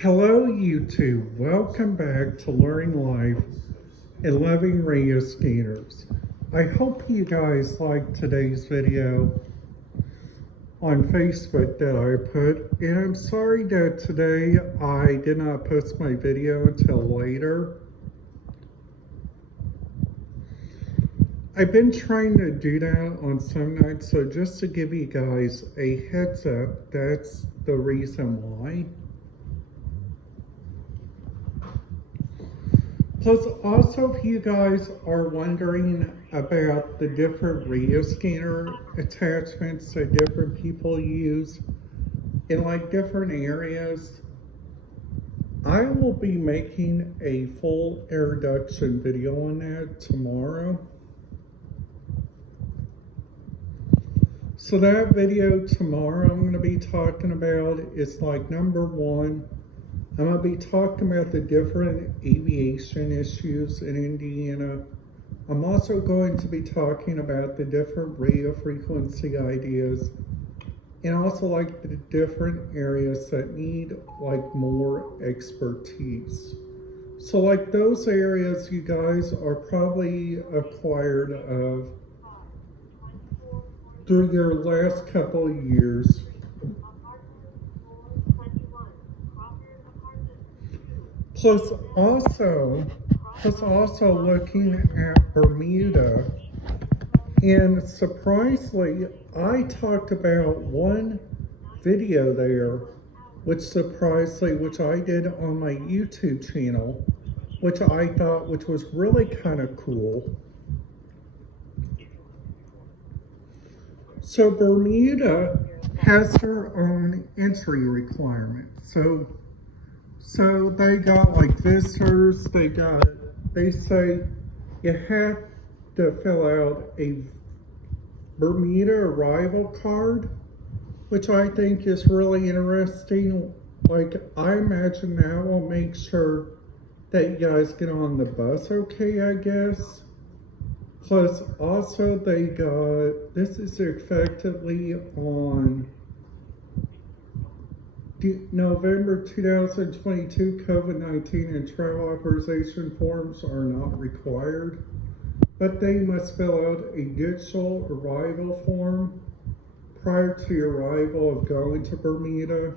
Hello YouTube, welcome back to Learning Life and Loving Radio Skaters. I hope you guys liked today's video on Facebook that I put, and I'm sorry that today I did not post my video until later. I've been trying to do that on some nights, so just to give you guys a heads up, that's the reason why. Plus, also, if you guys are wondering about the different radio scanner attachments that different people use in like different areas, I will be making a full introduction video on that tomorrow. So that video tomorrow I'm going to be talking about is like number one, I'm going to be talking about the different aviation issues in Indiana. I'm also going to be talking about the different radio frequency ideas and also like the different areas that need like more expertise. So like those areas you guys are probably acquired of through your last couple of years. Plus also looking at Bermuda, and surprisingly, I talked about one video there, which I did on my YouTube channel, which I thought was really kind of cool. So Bermuda has their own entry requirements. So they got like visitors, they say you have to fill out a Bermuda arrival card, which I think is really interesting. Like I imagine that will make sure that you guys get on the bus okay, I guess. Plus also they got, this is effectively on November 2022, COVID-19 and travel authorization forms are not required, but they must fill out a digital arrival form prior to your arrival of going to Bermuda.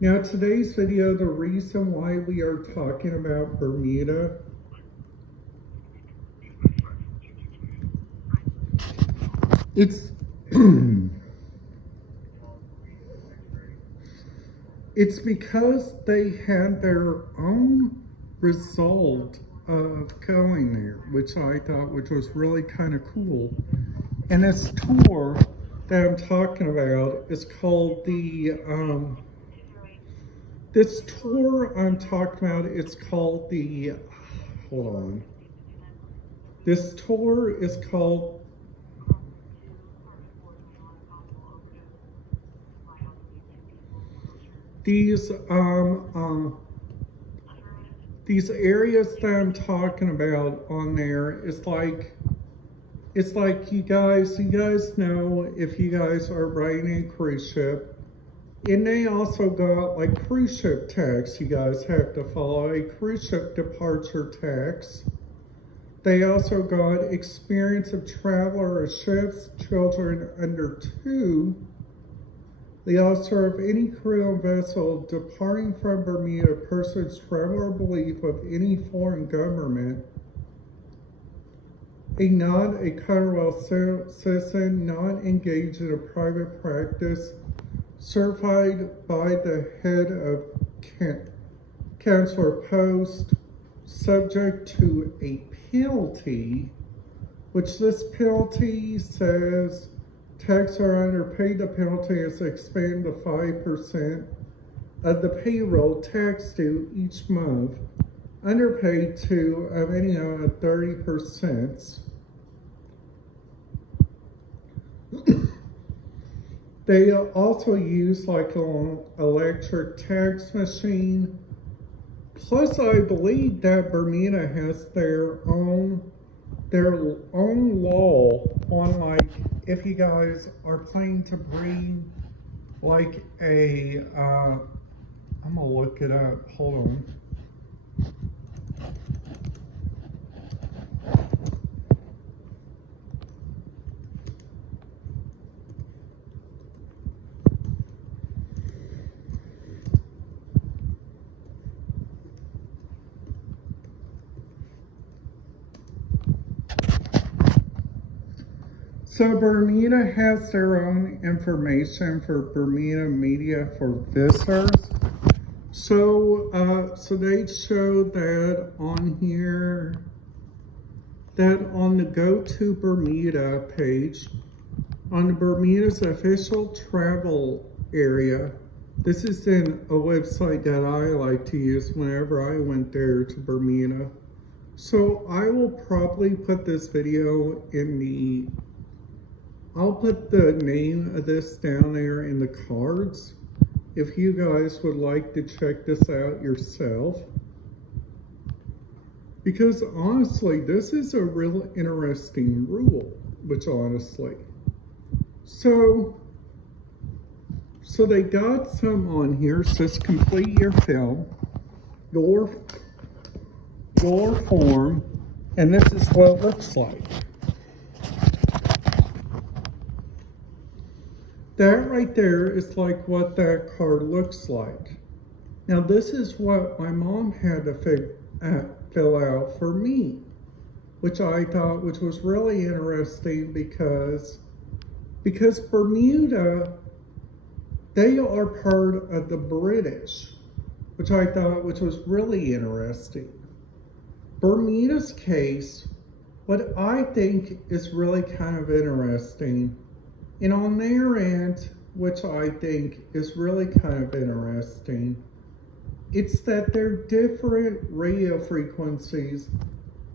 Now today's video, the reason why we are talking about Bermuda it's because they had their own result of going there, which I thought was really kind of cool. And this tour that I'm talking about is called this tour I'm talking about, it's called this tour is called these areas that I'm talking about on there is like, it's like you guys know, if you guys are riding a cruise ship, and they also got like cruise ship tax, you guys have to follow a cruise ship departure tax. They also got experience of traveler of ships, children under 2. They also have any crew on vessel departing from Bermuda, person's travel or belief of any foreign government, not a Commonwealth citizen, not engaged in a private practice, certified by the head of council or post, subject to a penalty, which this penalty says tax are underpaid. The penalty is expanded to 5% of the payroll tax due each month, underpaid to 30%. They also use like an electric tax machine. Plus, I believe that Bermuda has their own law on like if you guys are planning to bring like I'm gonna look it up, hold on. So Bermuda has their own information for Bermuda media for visitors. So they show that on here, that on the Go to Bermuda page, on the Bermuda's official travel area, this is in a website that I like to use whenever I went there to Bermuda. So I will probably put this video in I'll put the name of this down there in the cards if you guys would like to check this out yourself. Because honestly, this is a real interesting rule, which honestly. So they got some on here. It says complete your film, your form, and this is what it looks like. That right there is like what that card looks like. Now this is what my mom had to fill out for me, which I thought was really interesting because Bermuda, they are part of the British, which I thought was really interesting. Bermuda's case, what I think is really kind of interesting, and on their end, which I think is really kind of interesting, it's that their different radio frequencies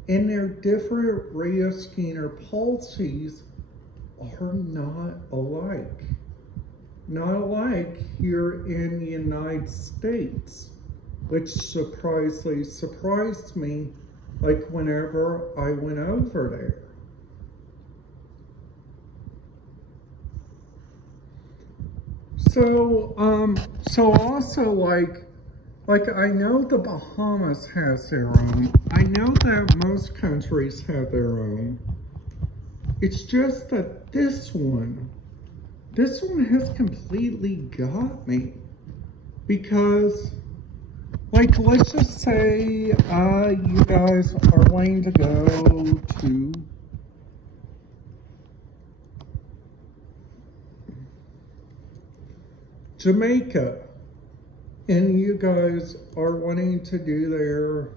and their different radio scanner pulses are not alike. Not alike here in the United States, which surprised me, like whenever I went over there. So also like I know the Bahamas has their own. I know that most countries have their own. It's just that this one has completely got me. Because, like, let's just say you guys are wanting to go to Jamaica, and you guys are wanting to do their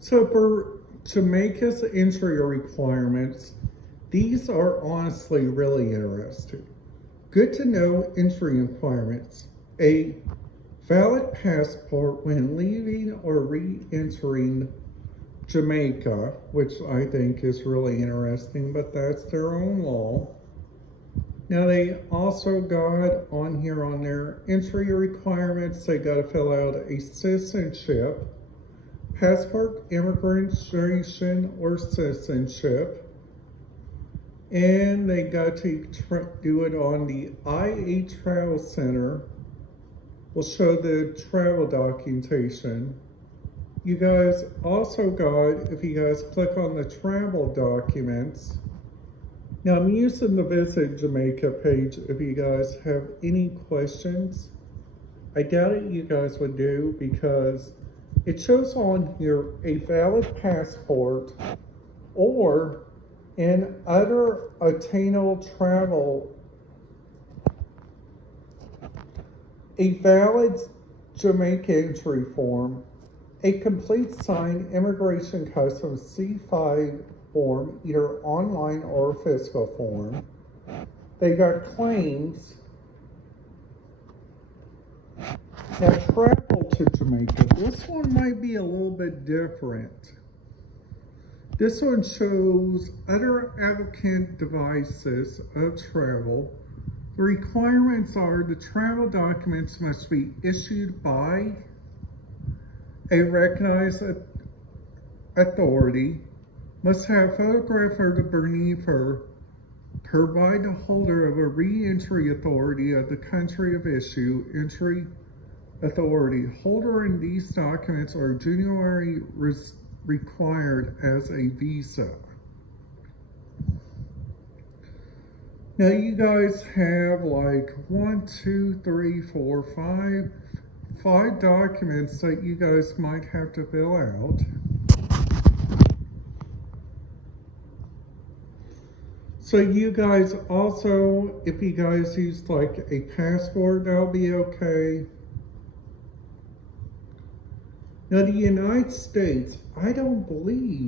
so for Jamaica's entry requirements, these are honestly really interesting. Good to know entry requirements. A valid passport when leaving or re-entering Jamaica, which I think is really interesting, but that's their own law. Now they also got on here on their entry requirements, they got to fill out a citizenship, passport, immigration, or citizenship. And they got to do it on the IA Travel Center. We'll show the travel documentation. You guys also got, if you guys click on the travel documents, now I'm using the Visit Jamaica page if you guys have any questions. I doubt it you guys would do because it shows on here a valid passport or in other attainable travel, a valid Jamaica entry form, a complete signed Immigration Customs C5 form, either online or physical form. They got claims. Now travel to Jamaica, this one might be a little bit different. This one shows other applicant devices of travel. The requirements are the travel documents must be issued by A recognized authority must have photographed her to beneath her, provide the holder of a re-entry authority of the country of issue, entry authority. Holder in these documents are generally required as a visa. Now you guys have like 5 documents that you guys might have to fill out. So you guys also, if you guys use like a passport, that'll be okay. Now the United States, I don't believe